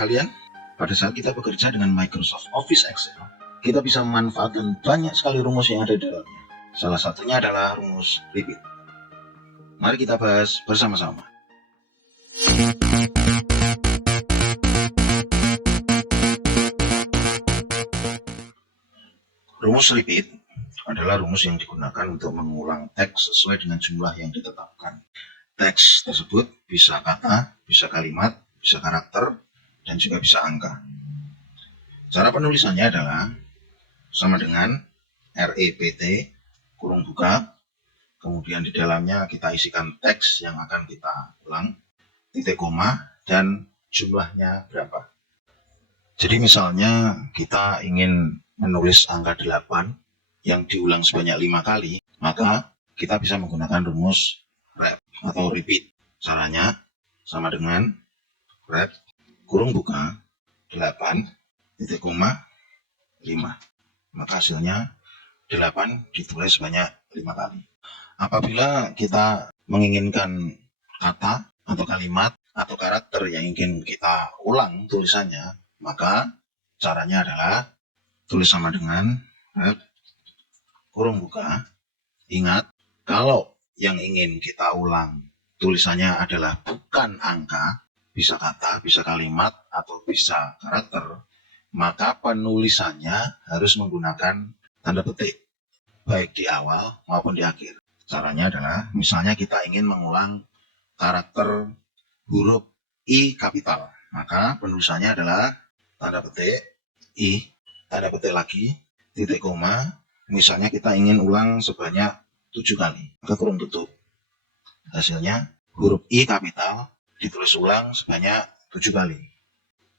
kalian? Pada saat kita bekerja dengan Microsoft Office Excel, kita bisa memanfaatkan banyak sekali rumus yang ada di dalamnya. Salah satunya adalah rumus repeat. Mari kita bahas bersama-sama. Rumus repeat adalah rumus yang digunakan untuk mengulang teks sesuai dengan jumlah yang ditetapkan. Teks tersebut bisa kata, bisa kalimat, bisa karakter, dan juga bisa angka. Cara penulisannya adalah sama dengan REPT, kurung buka, kemudian di dalamnya kita isikan teks yang akan kita ulang, titik koma, dan jumlahnya berapa. Jadi misalnya kita ingin menulis angka 8 yang diulang sebanyak 5 kali, maka kita bisa menggunakan rumus rep atau repeat. Caranya sama dengan rep, kurung buka, 8, titik koma, 5. Maka hasilnya 8 ditulis sebanyak 5 kali. Apabila kita menginginkan kata atau kalimat atau karakter yang ingin kita ulang tulisannya, maka caranya adalah tulis sama dengan rep, kurung buka. Ingat, kalau yang ingin kita ulang tulisannya adalah bukan angka, bisa kata, bisa kalimat, atau bisa karakter, maka penulisannya harus menggunakan tanda petik, baik di awal maupun di akhir. Caranya adalah, misalnya kita ingin mengulang karakter huruf I kapital, maka penulisannya adalah tanda petik, I, tanda petik lagi, titik koma. Misalnya kita ingin ulang sebanyak 7 kali, maka kurung tutup. Hasilnya huruf I kapital ditulis ulang sebanyak 7 kali.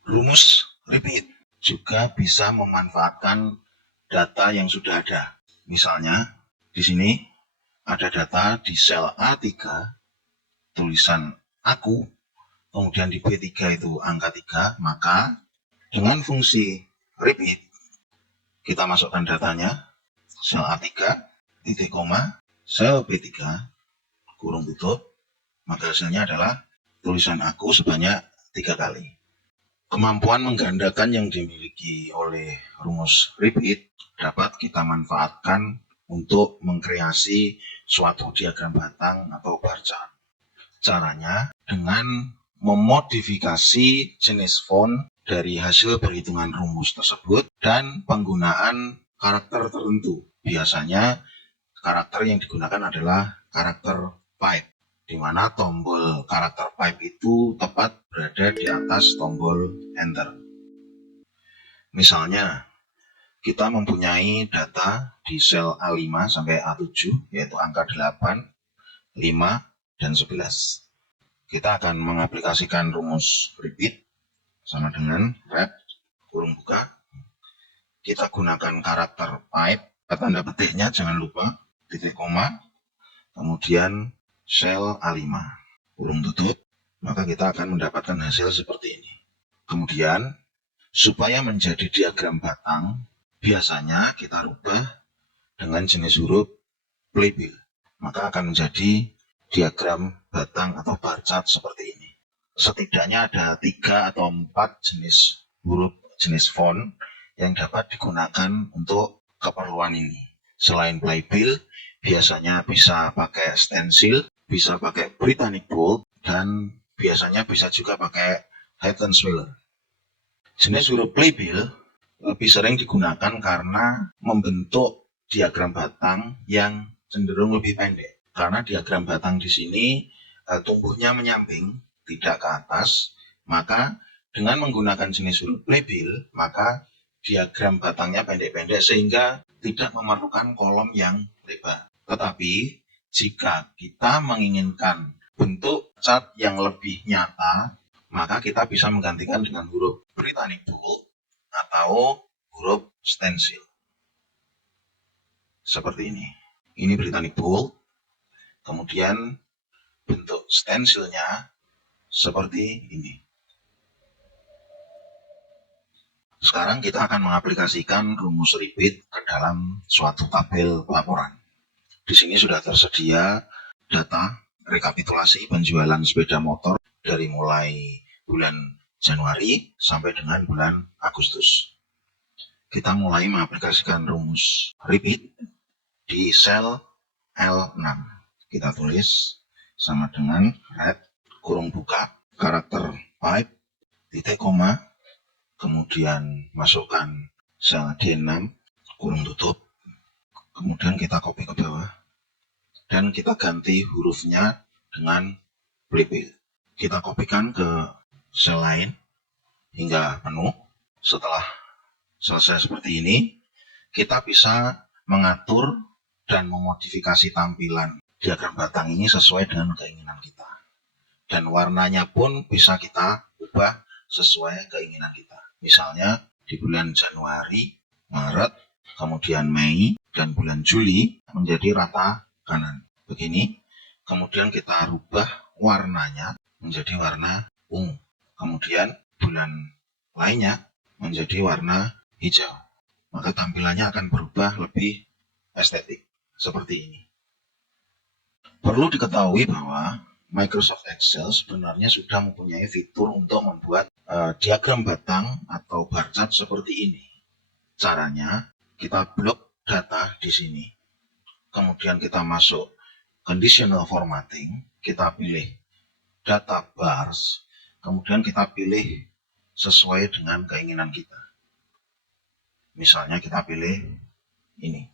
Rumus repeat juga bisa memanfaatkan data yang sudah ada. Misalnya di sini ada data di sel A3, tulisan aku, kemudian di B3 itu angka 3, maka dengan fungsi repeat kita masukkan datanya, sel A3, titik koma, sel B3, kurung tutup, maka hasilnya adalah tulisan aku sebanyak 3 kali. Kemampuan menggandakan yang dimiliki oleh rumus repeat dapat kita manfaatkan untuk mengkreasi suatu diagram batang atau bar chart. Caranya dengan memodifikasi jenis font dari hasil perhitungan rumus tersebut dan penggunaan karakter tertentu. Biasanya karakter yang digunakan adalah karakter pipe, di mana tombol karakter pipe itu tepat berada di atas tombol enter. Misalnya, kita mempunyai data di sel A5 sampai A7, yaitu angka 8, 5, dan 11. Kita akan mengaplikasikan rumus repeat sama dengan rep, kurung buka. Kita gunakan karakter pipe, tanda petiknya jangan lupa, titik koma, kemudian sel A5, kurung tutup, maka kita akan mendapatkan hasil seperti ini. Kemudian, supaya menjadi diagram batang, biasanya kita rubah dengan jenis huruf playbill, maka akan menjadi diagram batang atau bar chart seperti ini. Setidaknya ada 3 atau 4 jenis huruf, jenis font yang dapat digunakan untuk keperluan ini. Selain playbill, biasanya bisa pakai stencil, bisa pakai Britannic bold, dan biasanya bisa juga pakai Heighten Swirler. Jenis huruf playbill lebih sering digunakan karena membentuk diagram batang yang cenderung lebih pendek. Karena diagram batang di sini tumbuhnya menyamping, tidak ke atas, maka dengan menggunakan jenis huruf playbill, maka diagram batangnya pendek-pendek sehingga tidak memerlukan kolom yang lebar. Tetapi jika kita menginginkan bentuk chart yang lebih nyata, maka kita bisa menggantikan dengan huruf Britannic bold atau huruf stencil. Seperti ini. Ini Britannic bold. Kemudian bentuk stensilnya seperti ini. Sekarang kita akan mengaplikasikan rumus repeat ke dalam suatu tabel pelaporan. Di sini sudah tersedia data rekapitulasi penjualan sepeda motor dari mulai bulan Januari sampai dengan bulan Agustus. Kita mulai mengaplikasikan rumus repeat di sel L6. Kita tulis sama dengan red, kurung buka, karakter pipe, titik koma, kemudian masukkan sel D6, kurung tutup, kemudian kita copy ke bawah, dan kita ganti hurufnya dengan repeat. Kita kopikan ke sel lain hingga penuh. Setelah selesai seperti ini, kita bisa mengatur dan memodifikasi tampilan diagram batang ini sesuai dengan keinginan kita. Dan warnanya pun bisa kita ubah sesuai keinginan kita. Misalnya di bulan Januari, Maret, kemudian Mei, dan bulan Juli menjadi rata kanan. Begini, kemudian kita rubah warnanya menjadi warna ungu. Kemudian bulan lainnya menjadi warna hijau. Maka tampilannya akan berubah lebih estetik seperti ini. Perlu diketahui bahwa Microsoft Excel sebenarnya sudah mempunyai fitur untuk membuat diagram batang atau bar chart seperti ini. Caranya kita blok data di sini. Kemudian kita masuk conditional formatting, kita pilih data bars, kemudian kita pilih sesuai dengan keinginan kita. Misalnya kita pilih ini.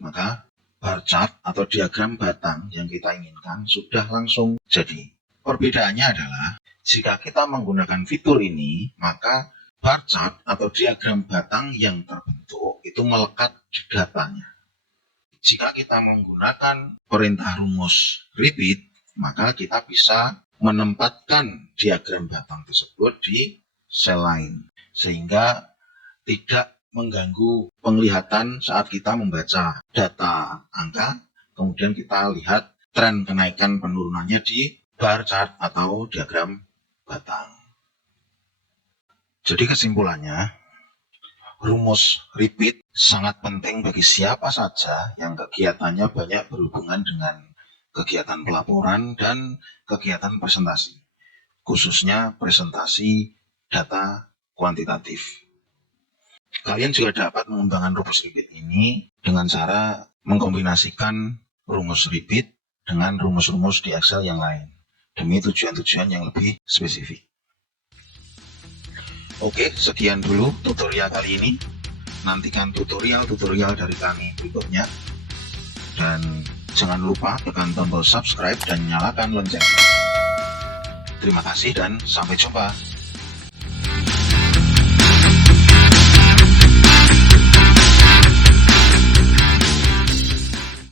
Maka bar chart atau diagram batang yang kita inginkan sudah langsung jadi. Perbedaannya adalah jika kita menggunakan fitur ini, maka bar chart atau diagram batang yang terbentuk itu melekat di datanya. Jika kita menggunakan perintah rumus repeat, maka kita bisa menempatkan diagram batang tersebut di sel lain, sehingga tidak mengganggu penglihatan saat kita membaca data angka, kemudian kita lihat tren kenaikan penurunannya di bar chart atau diagram batang. Jadi kesimpulannya, rumus repeat sangat penting bagi siapa saja yang kegiatannya banyak berhubungan dengan kegiatan pelaporan dan kegiatan presentasi, khususnya presentasi data kuantitatif. Kalian juga dapat mengembangkan rumus repeat ini dengan cara mengkombinasikan rumus repeat dengan rumus-rumus di Excel yang lain, demi tujuan-tujuan yang lebih spesifik. Oke, sekian dulu tutorial kali ini. Nantikan tutorial-tutorial dari kami berikutnya. Dan jangan lupa tekan tombol subscribe dan nyalakan loncengnya. Terima kasih dan sampai jumpa.